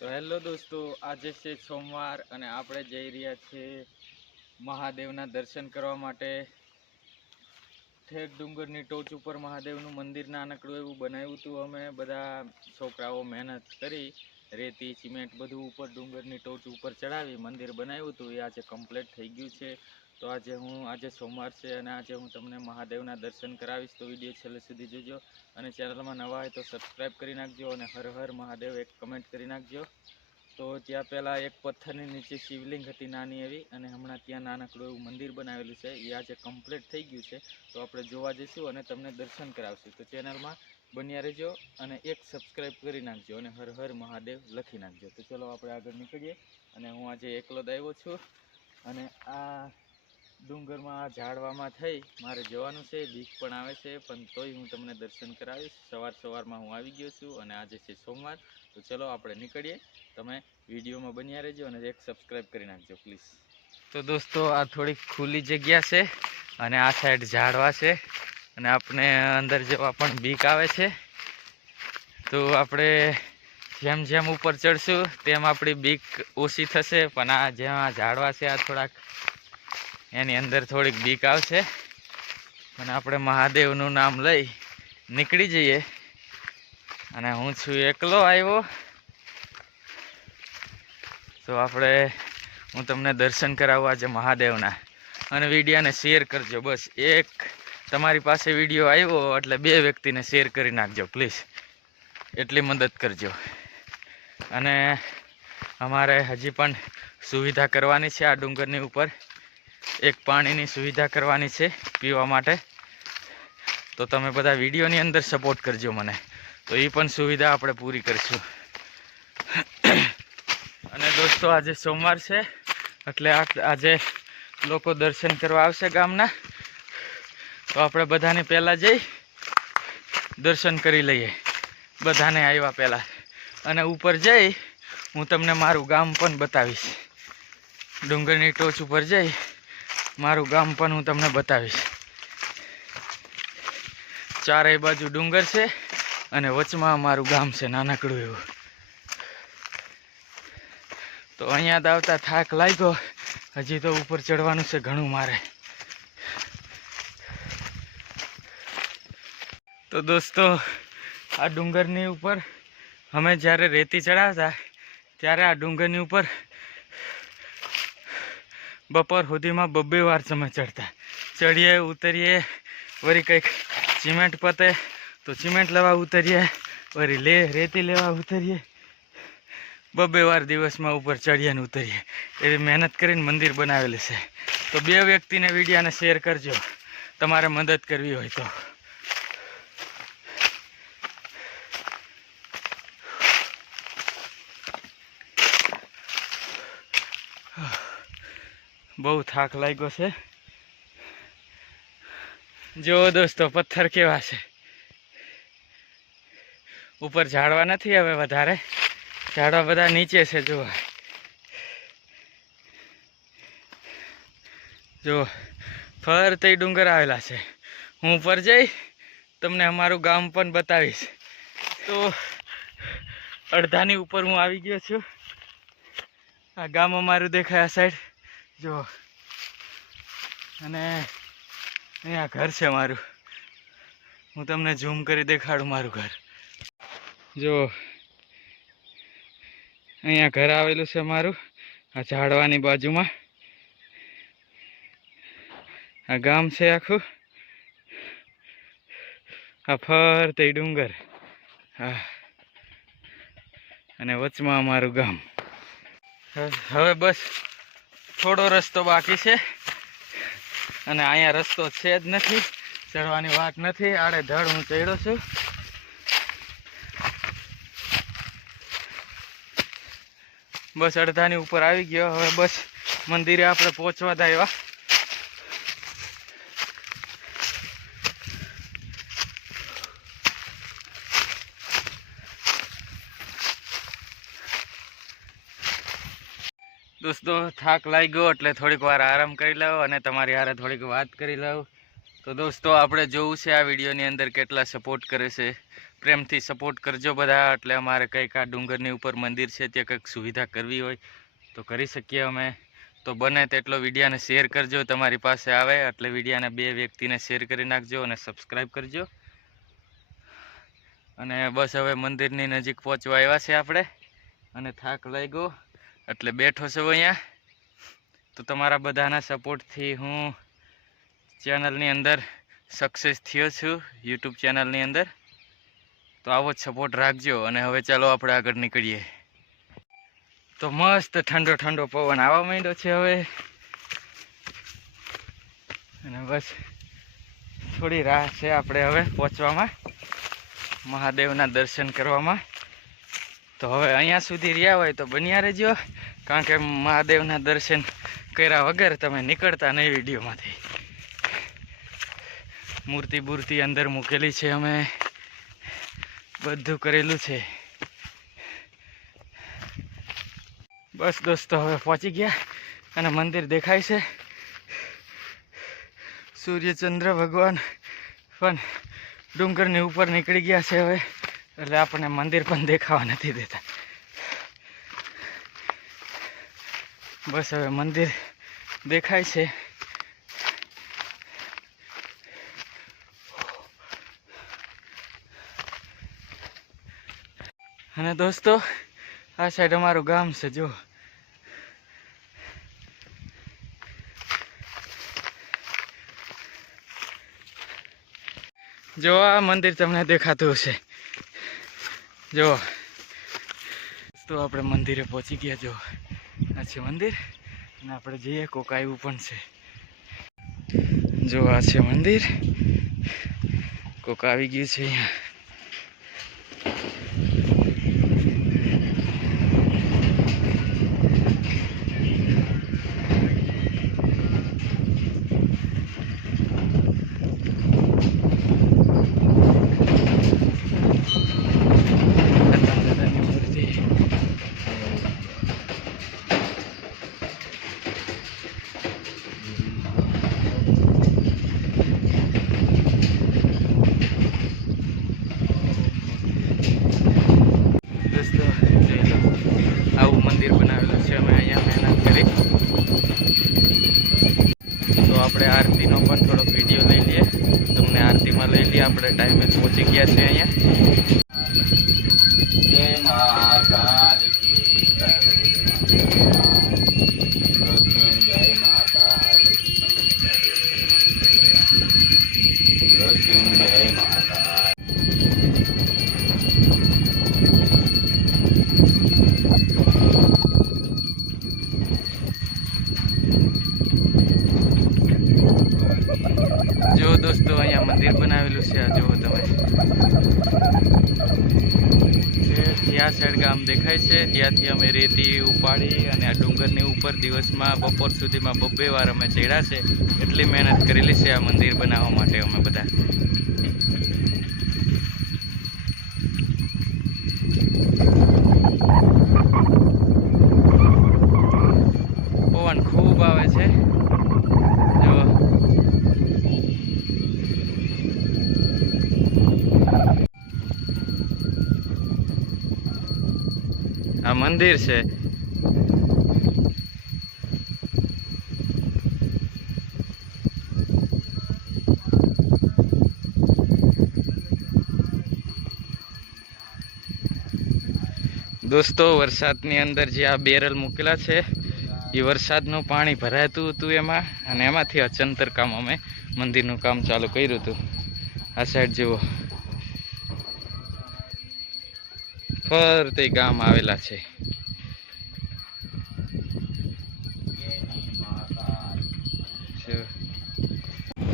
તો હેલો દોસ્તો, આજે છે સોમવાર અને આપણે જઈ રહ્યા છીએ મહાદેવના દર્શન કરવા માટે. ઠેઠ ડુંગરની ટોચ ઉપર મહાદેવનું મંદિર નાનકડું એવું બનાવ્યું હતું. અમે બધા છોકરાઓ મહેનત કરી રેતી સિમેન્ટ બધું ઉપર ડુંગરની ટોચ ઉપર ચડાવી મંદિર બનાવ્યું હતું. એ આજે કમ્પ્લીટ થઈ ગયું છે. તો આજે સોમવાર છે અને આજે હું તમને મહાદેવના દર્શન કરાવીશ. તો વિડીયો છેલ્લે સુધી જોજો અને ચેનલમાં નવા હોય તો સબસ્ક્રાઈબ કરી નાખજો અને હર હર મહાદેવ એક કમેન્ટ કરી નાખજો. તો ત્યાં પહેલાં એક પથ્થરની નીચે શિવલિંગ હતી નાની એવી, અને હમણાં ત્યાં નાનકડું એવું મંદિર બનાવેલું છે. એ આજે કમ્પ્લીટ થઈ ગયું છે. તો આપણે જોવા જઈશું અને તમને દર્શન કરાવશું. તો ચેનલમાં બન્યા રહેજો અને એક સબસ્ક્રાઈબ કરી નાખજો અને હર હર મહાદેવ લખી નાખજો. તો ચલો આપણે આગળ નીકળીએ. અને હું આજે એકલો જ આવ્યો છું અને આ ડુંગરમાં આ ઝાડવામાં થઈ મારે જવાનું છે. બીક પણ આવે છે, પણ તોય હું તમને દર્શન કરાવીશ. સવારમાં હું આવી ગયો છું અને આજે છે સોમવાર. તો ચલો આપણે નીકળીએ. તમે વિડીયોમાં બન્યા રહેજો અને એક સબસ્ક્રાઈબ કરી નાખજો પ્લીઝ. તો દોસ્તો, આ થોડીક ખુલ્લી જગ્યા છે અને આ સાઈડ ઝાડવા છે અને આપણે અંદર જવા પણ બીક આવે છે. તો આપણે જેમ જેમ ઉપર ચડશું તેમ આપણી બીક ઓછી થશે. પણ આ જ્યાં ઝાડવા છે આ થોડાક એની અંદર થોડીક બીક આવશે. અને આપણે મહાદેવનું નામ લઈ નીકળી જઈએ. અને હું છું એકલો આવ્યો. તો હું તમને દર્શન કરાવું આજે મહાદેવના. અને વિડીયોને શેર કરજો. બસ એક તમારી પાસે વિડીયો આવ્યો એટલે 2 વ્યક્તિને શેર કરી નાખજો પ્લીઝ. એટલી મદદ કરજો. અને અમારે હજી પણ સુવિધા કરવાની છે આ ડુંગરની ઉપર. એક પાણીની સુવિધા કરવાની છે પીવા માટે. તો તમે બધા વિડીયોની અંદર સપોર્ટ કરજો મને. તો એ પણ સુવિધા આપણે પૂરી કરીશું. અને દોસ્તો, આજે સોમવાર છે એટલે આજે લોકો દર્શન કરવા આવશે ગામના. તો આપણે બધાને પહેલાં જઈ દર્શન કરી લઈએ, બધાને આવ્યા પહેલાં. અને ઉપર જઈ હું તમને મારું ગામ પણ બતાવીશ. ડુંગરની ટોચ ઉપર જઈ મારું ગામ પણ હું તમને બતાવીશ. ચારેય બાજુ ડુંગર છે અને વચમાં અમારું ગામ છે નાનકડું એવું. તો અહીંયા આવતા થાક લાગ્યો. હજી તો ઉપર ચડવાનું છે ઘણું મારે. તો દોસ્તો, આ ડુંગરની ઉપર અમે જ્યારે રેતી ચડાવતા ત્યારે આ ડુંગરની ઉપર બપોર સુધીમાં 2 વાર તમે ચડતા. ચડીએ ઉતરીએ, વળી કંઈક સિમેન્ટ પતે તો સિમેન્ટ લેવા ઉતરીએ, વળી રેતી લેવા ઉતરીએ. 2 વાર દિવસમાં ઉપર ચડીએ ને ઉતરીએ. એવી મહેનત કરીને મંદિર બનાવેલું છે. તો 2 વ્યક્તિને વિડીયોને શેર કરજો તમારે મદદ કરવી હોય તો. બહુ થાક લાગ્યો છે. જો દોસ્તો, પથ્થર કેવા છે. ઉપર ઝાડવા નથી હવે વધારે, ઝાડવા બધા નીચે છે. જો ફરતે ડુંગર આવેલા છે. હું ઉપર જઈ તમને અમારું ગામ પણ બતાવીશ. તો અડધાની ઉપર હું આવી ગયો છું. આ ગામ અમારું દેખાય આ સાઈડ જો. અને અહીંયા ઘર છે મારું. હું તમને ઝૂમ કરી દેખાડું મારું ઘર. જો અહીંયા ઘર આવેલું છે મારું, આ ઝાડવાની બાજુમાં. આ ગામ છે આખું. આ ફરતે ડુંગર. હા, અને વચમાં અમારું ગામ. હવે બસ થોડો રસ્તો બાકી છે અને અહીંયા રસ્તો છે જ નથી, ચડવાની વાત નથી. આડેધડ હું ચડ્યો છું. બસ અડધાની ઉપર આવી ગયો. હવે બસ મંદિરે આપણે પહોંચવા જ આવ્યા. દોસ્તો, થાક લાગ્યો એટલે થોડીક વાર આરામ કરી લઉં અને તમારી હારે થોડીક વાત કરી લઉં. તો દોસ્તો, આપણે જોવું છે આ વિડીયોની અંદર કેટલા સપોર્ટ કરે છે. પ્રેમથી સપોર્ટ કરજો બધા. એટલે અમારે કંઈક આ ડુંગરની ઉપર મંદિર છે ત્યાં કંઈક સુવિધા કરવી હોય તો કરી શકીએ અમે. તો બને તેટલો વિડીયાને શેર કરજો, તમારી પાસે આવે એટલે વિડીયાને 2 વ્યક્તિને શેર કરી નાખજો અને સબસ્ક્રાઈબ કરજો. અને બસ હવે મંદિરની નજીક પહોંચવા આવ્યા છે આપણે, અને થાક લાગ્યો એટલે બેઠો છું અહીંયા. તો તમારા બધાના સપોર્ટથી હું ચેનલની અંદર સક્સેસ થયો છું, યુટ્યુબ ચેનલની અંદર. તો આવો જ સપોર્ટ રાખજો. અને હવે ચાલો આપણે આગળ નીકળીએ. તો મસ્ત ઠંડો ઠંડો પવન આવવા માંડ્યો છે હવે, અને બસ થોડી રાહ છે આપણે હવે પહોંચવામાં, મહાદેવના દર્શન કરવામાં. તો હવે અહીંયા સુધી રહ્યા હોય તો બન્યા રહેજો, કારણ કે મહાદેવના દર્શન કર્યા વગર તમે નીકળતા નહીં વિડીયોમાંથી. મૂર્તિ અંદર મૂકેલી છે, અમે બધું કરેલું છે. બસ દોસ્તો હવે પહોંચી ગયા અને મંદિર દેખાય છે. સૂર્યચંદ્ર ભગવાન પણ ડુંગરની ઉપર નીકળી ગયા છે હવે, એટલે આપણને મંદિર પણ દેખાવા નથી દેતા. બસ હવે મંદિર દેખાય છે. અને દોસ્તો આ સાઈડ અમારું ગામ છે. જો આ મંદિર તમને દેખાતું હશે. જો તો આપણે મંદિરે પહોંચી ગયા. જો આ છે મંદિર, અને આપણે જઈએ, કોક આવ્યું પણ છે. જો આ છે મંદિર, કોક આવી ગયું છે અહીંયા. આવું મંદિર બનાવેલું છે અમે અહીંયા મહેનત કરી. તો આપણે આરતીનો પણ થોડોક વિડીયો લઈ લઈએ, તમને આરતીમાં લઈ લઈએ. આપણે ટાઈમે પહોંચી ગયા છે અહીંયા. જો દોસ્તો અહીંયા મંદિર બનાવેલું છે, આ જુઓ તમે. ત્યાં સાઈડ ગામ દેખાય છે, ત્યાંથી અમે રેતી ઉપાડી અને આ ડુંગરની ઉપર દિવસમાં બપોર સુધીમાં 2 વાર અમે ચડ્યા છે. એટલી મહેનત કરેલી છે આ મંદિર બનાવવા માટે અમે બધા. પવન ખૂબ આવે છે. જો આ મંદિર છે. દોસ્તો વરસાદની અંદર જે આ બેરલ મૂકેલા છે એ વરસાદનું પાણી ભરાતું હતું એમાં, અને એમાંથી અચંતર કામ અમે મંદિરનું કામ ચાલુ કર્યું હતું. આ સાઈડ જુઓ, ફરતે ગામ આવેલા છે.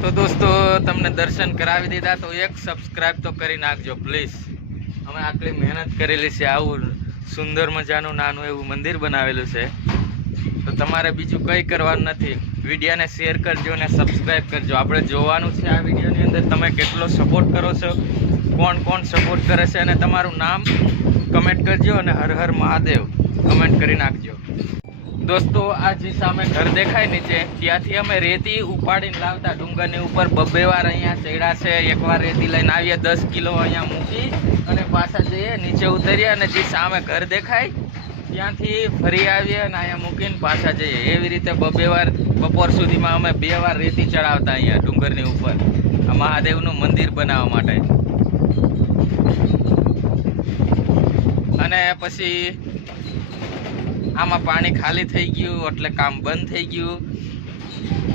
તો દોસ્તો તમને દર્શન કરાવી દીધા, તો એક સબસ્ક્રાઈબ તો કરી નાખજો પ્લીઝ. અમે આટલી મહેનત કરેલી છે, આવું સુંદર મજાનું નાનું એવું મંદિર બનાવેલું છે. તો તમારે બીજું કંઈ કરવાનું નથી, વિડીયોને શેર કરજો અને સબસ્ક્રાઈબ કરજો. આપણે જોવાનું છે આ વિડીયોની અંદર તમે કેટલો સપોર્ટ કરો છો, કોણ કોણ સપોર્ટ કરે છે, અને તમારું નામ કમેન્ટ કરજો અને હર હર મહાદેવ કમેન્ટ કરી નાખજો. દોસ્તો આ જે સામે ઘર દેખાય નીચે, ત્યાંથી અમે રેતી ઉપાડીને લાવતા ડુંગરની ઉપર 2 વાર અહીંયા ચડ્યા છે. એકવાર રેતી લઈને આવીએ 10 કિલો અહીંયા મૂકી અને પાછા જઈએ, નીચે ઉતરીએ અને જે સામે ઘર દેખાય ત્યાંથી ફરી આવીએ અને અહીંયા મૂકીને પાછા જઈએ. એવી રીતે બે વાર બપોર સુધીમાં અમે 2 વાર રેતી ચડાવતા અહીંયા ડુંગરની ઉપર આ મહાદેવનું મંદિર બનાવવા માટે. અને પછી આમાં પાણી ખાલી થઈ ગયું એટલે કામ બંધ થઈ ગયું.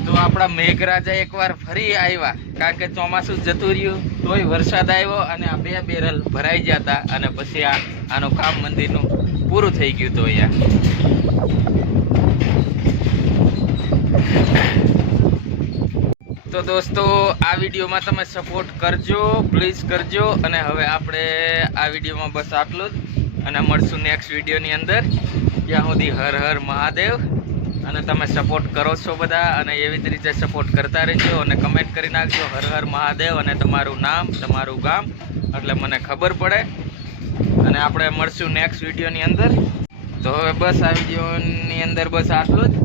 તો આપણા મેઘરાજા એકવાર ફરી આવ્યા, કારણ કે ચોમાસું જતું રહ્યું તોય વરસાદ આવ્યો અને આ 2 બેરલ ભરાઈ ગયા હતા. અને પછી આનું કામ મંદિરનું પૂરું થઈ ગયું. તો અહીંયા તો દોસ્તો આ વિડીયોમાં તમે સપોર્ટ કરજો, પ્લીઝ કરજો. અને હવે આપણે આ વિડીયોમાં બસ આટલું જ, અને મળશું નેક્સ્ટ વિડીયોની અંદર. ત્યાં સુધી હર હર મહાદેવ. અને તમે સપોર્ટ કરો છો બધા, અને એવી જ રીતે સપોર્ટ કરતા રહેજો અને કમેન્ટ કરી નાખજો હર હર મહાદેવ અને તમારું નામ, તમારું ગામ, એટલે મને ખબર પડે. અને આપણે મળશું નેક્સ્ટ વિડીયોની અંદર. તો હવે બસ આ વિડીયોની અંદર બસ આટલું જ.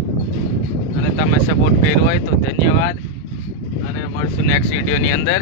અને તમે સપોર્ટ કર્યો હોય તો ધન્યવાદ. અને મળશું નેક્સ્ટ વિડીયોની અંદર.